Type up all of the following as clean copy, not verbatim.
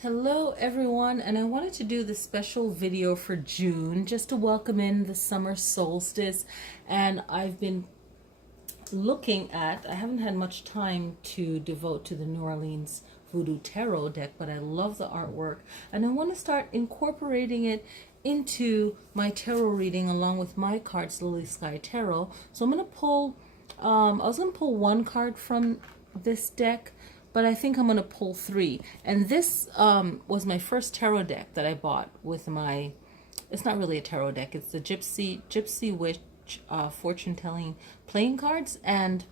Hello everyone, and I wanted to do this special video for June just to welcome in the summer solstice. And I've been I haven't had much time to devote to the New Orleans Voodoo Tarot deck, but I love the artwork and I want to start incorporating it into my tarot reading along with my cards, Lilly Sky Tarot. So I'm going to pull, I was going to pull one card from this deck, but I think I'm going to pull three. And this was my first tarot deck that I bought with my, it's not really a tarot deck, it's the Gypsy Witch fortune telling playing cards. And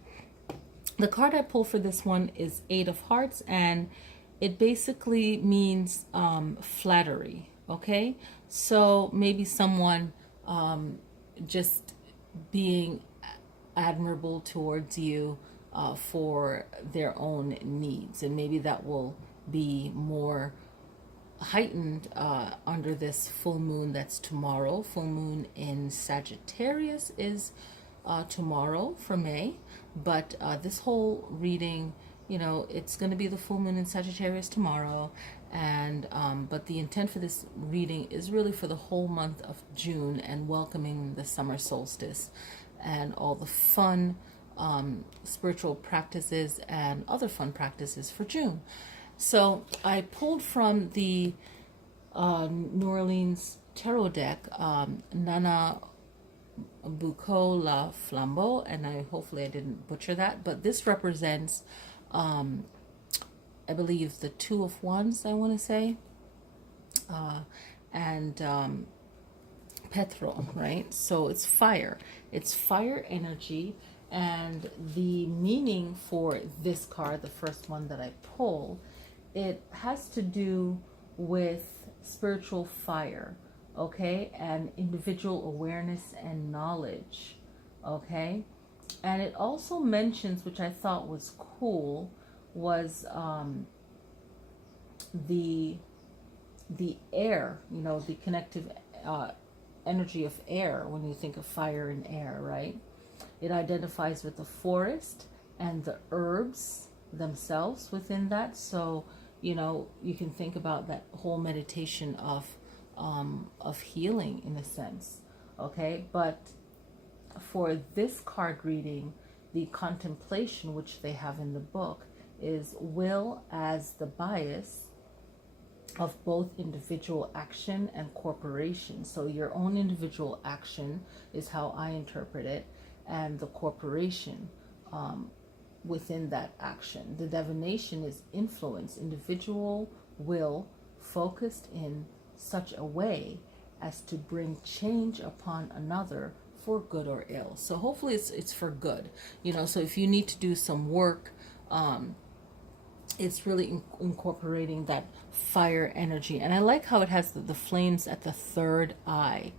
the card I pulled for this one is Eight of Hearts, and it basically means flattery. Okay, so maybe someone just being admirable towards you for their own needs, and maybe that will be more heightened under this full moon that's tomorrow. Full moon in Sagittarius is tomorrow for May, but this whole reading, you know, it's going to be the full moon in Sagittarius tomorrow, and but the intent for this reading is really for the whole month of June and welcoming the summer solstice and all the fun spiritual practices and other fun practices for June. So I pulled from the New Orleans tarot deck, Nana Bucco La Flambeau, and hopefully I didn't butcher that, but this represents, I believe, the Two of Wands, I want to say, and Petro, right? So it's fire energy. And the meaning for this card, the first one that I pull, it has to do with spiritual fire, okay, and individual awareness and knowledge, okay. And it also mentions, which I thought was cool, was the air, you know, the connective energy of air when you think of fire and air, right? It identifies with the forest and the herbs themselves within that. So, you know, you can think about that whole meditation of healing in a sense, okay? But for this card reading, the contemplation which they have in the book is will as the bias of both individual action and corporation. So your own individual action is how I interpret it, and the corporation within that action. The divination is influence, individual will focused in such a way as to bring change upon another for good or ill. So hopefully it's for good, you know. So if you need to do some work, it's really incorporating that fire energy. And I like how it has the flames at the third eye.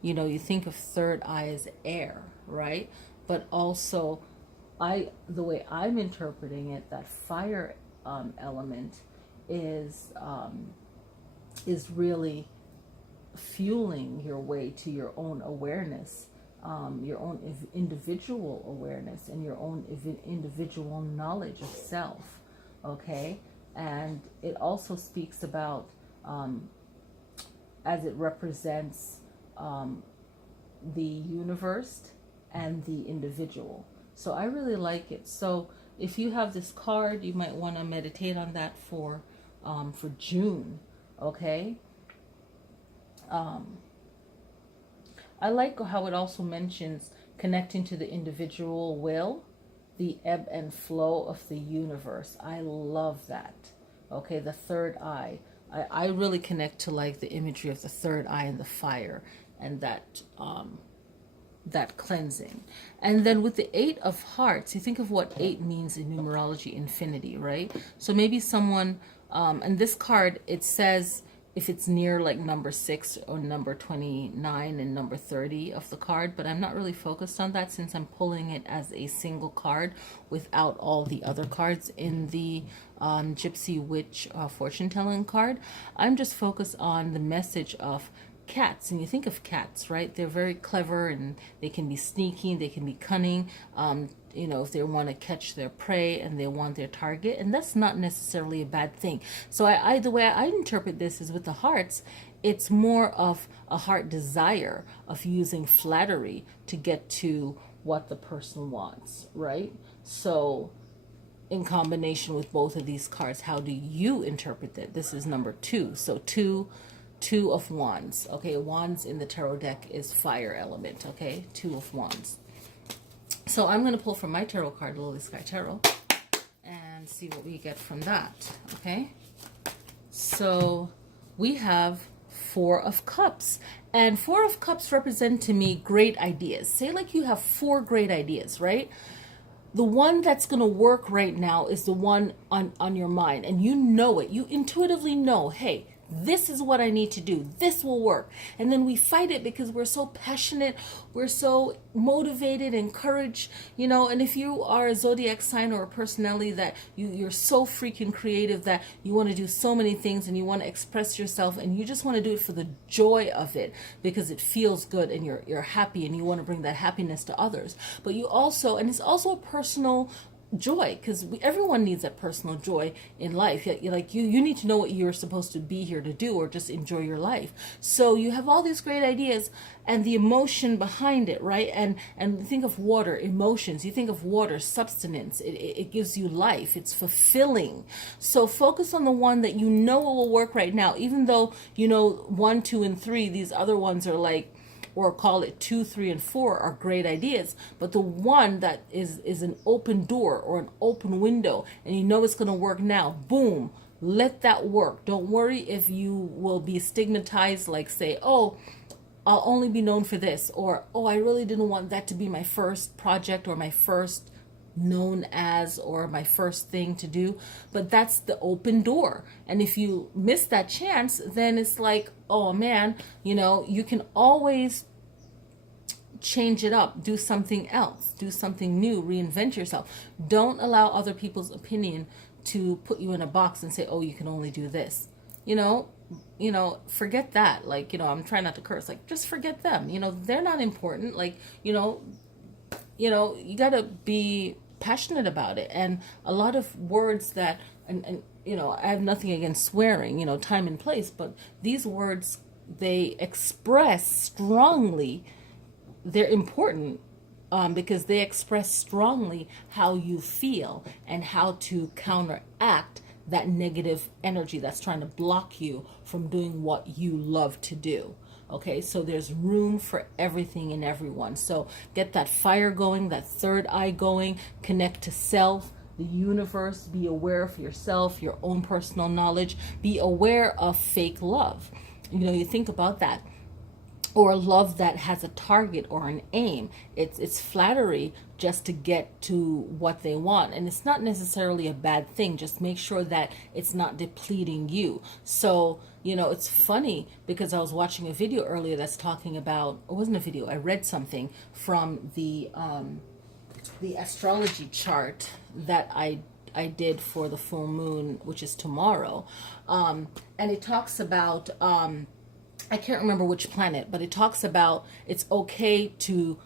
You know, you think of third eye as air, right? But also, the way I'm interpreting it, that fire element is really fueling your way to your own awareness, your own individual awareness, and your own individual knowledge of self. Okay, and it also speaks about, as it represents the universe and the individual. So I really like it. So if you have this card, you might want to meditate on that for June. Okay. I like how it also mentions connecting to the individual will, the ebb and flow of the universe. I love that. Okay, the third eye. I really connect to like the imagery of the third eye and the fire and that cleansing. And then with the Eight of Hearts, you think of what eight means in numerology, infinity, right? So maybe someone, and this card, it says if it's near like number 6 or number 29 and number 30 of the card, but I'm not really focused on that since I'm pulling it as a single card without all the other cards in the Gypsy Witch fortune telling card. I'm just focused on the message of cats. And you think of cats, right? They're very clever and they can be sneaky, they can be cunning. you know, if they want to catch their prey and they want their target, and that's not necessarily a bad thing. So the way I interpret this is with the hearts, it's more of a heart desire of using flattery to get to what the person wants, right? So in combination with both of these cards, how do you interpret that? This is number 2. So two of wands. Okay, wands in the tarot deck is fire element. Okay, 2 of wands. So I'm going to pull from my tarot card, Lilly Sky Tarot, and see what we get from that. Okay, so we have 4 of Cups, and 4 of Cups represent to me great ideas. Say like you have 4 great ideas, right? The one that's going to work right now is the one on your mind, and you know it. You intuitively know, hey, this is what I need to do. This will work. And then we fight it because we're so passionate. We're so motivated, encouraged, you know. And if you are a zodiac sign or a personality that you're so freaking creative that you want to do so many things and you want to express yourself and you just want to do it for the joy of it because it feels good and you're happy and you want to bring that happiness to others. But you also, and it's also a personal joy, because everyone needs that personal joy in life. Like you need to know what you're supposed to be here to do, or just enjoy your life. So you have all these great ideas and the emotion behind it, right? And think of water, emotions. You think of water, substance. It gives you life. It's fulfilling. So focus on the one that you know will work right now, even though you know 1, 2, and 3. These other ones are like, or call it 2, 3, and 4 are great ideas. But the one that is an open door or an open window, and you know it's going to work now, boom, let that work. Don't worry if you will be stigmatized, like say, oh, I'll only be known for this, or oh, I really didn't want that to be my first project or my first known as or my first thing to do. But that's the open door, and if you miss that chance, then it's like, oh man, you know, you can always change it up, do something else, do something new, reinvent yourself. Don't allow other people's opinion to put you in a box and say, oh, you can only do this. You know, forget that. Like, you know, I'm trying not to curse, like just forget them. You know, they're not important. Like, you know, you got to be passionate about it. And a lot of words that, and you know, I have nothing against swearing, you know, time and place, but these words, they express strongly, they're important because they express strongly how you feel and how to counteract that negative energy that's trying to block you from doing what you love to do. Okay, so there's room for everything and everyone. So get that fire going, that third eye going, connect to self, the universe, be aware of yourself, your own personal knowledge, be aware of fake love. You know, you think about that. Or love that has a target or an aim. It's flattery just to get to what they want. And it's not necessarily a bad thing. Just make sure that it's not depleting you. So, you know, it's funny because I was watching a video earlier that's talking about, it wasn't a video, I read something from the astrology chart that I did for the full moon, which is tomorrow. And it talks about, I can't remember which planet, but it talks about it's okay to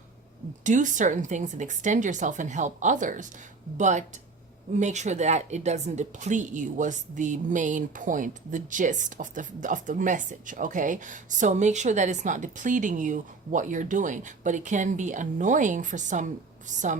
do certain things and extend yourself and help others, but make sure that it doesn't deplete you was the main point, the gist of the message. Okay, so make sure that it's not depleting you what you're doing. But it can be annoying for some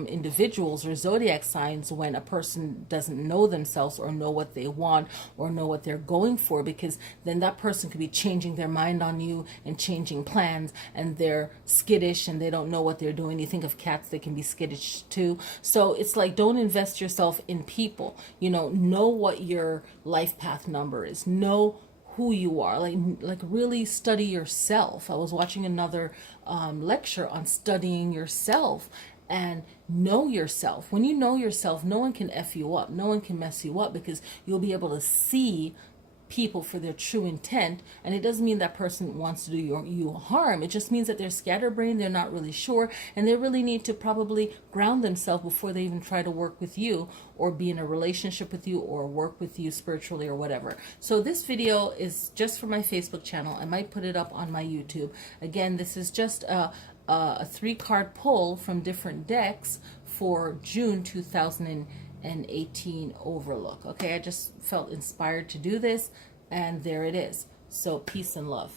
individuals or zodiac signs when a person doesn't know themselves or know what they want or know what they're going for, because then that person could be changing their mind on you and changing plans, and they're skittish and they don't know what they're doing. You think of cats, they can be skittish too. So it's like, don't invest yourself in people. You know what your life path number is. Know who you are, like really study yourself. I was watching another lecture on studying yourself. And know yourself. When you know yourself, no one can F you up. No one can mess you up, because you'll be able to see people for their true intent. And it doesn't mean that person wants to do you harm. It just means that they're scatterbrained, they're not really sure, and they really need to probably ground themselves before they even try to work with you or be in a relationship with you or work with you spiritually or whatever. So this video is just for my Facebook channel. I might put it up on my YouTube. Again, this is just a 3-card pull from different decks for June 2018 overlook. Okay, I just felt inspired to do this, and there it is. So peace and love.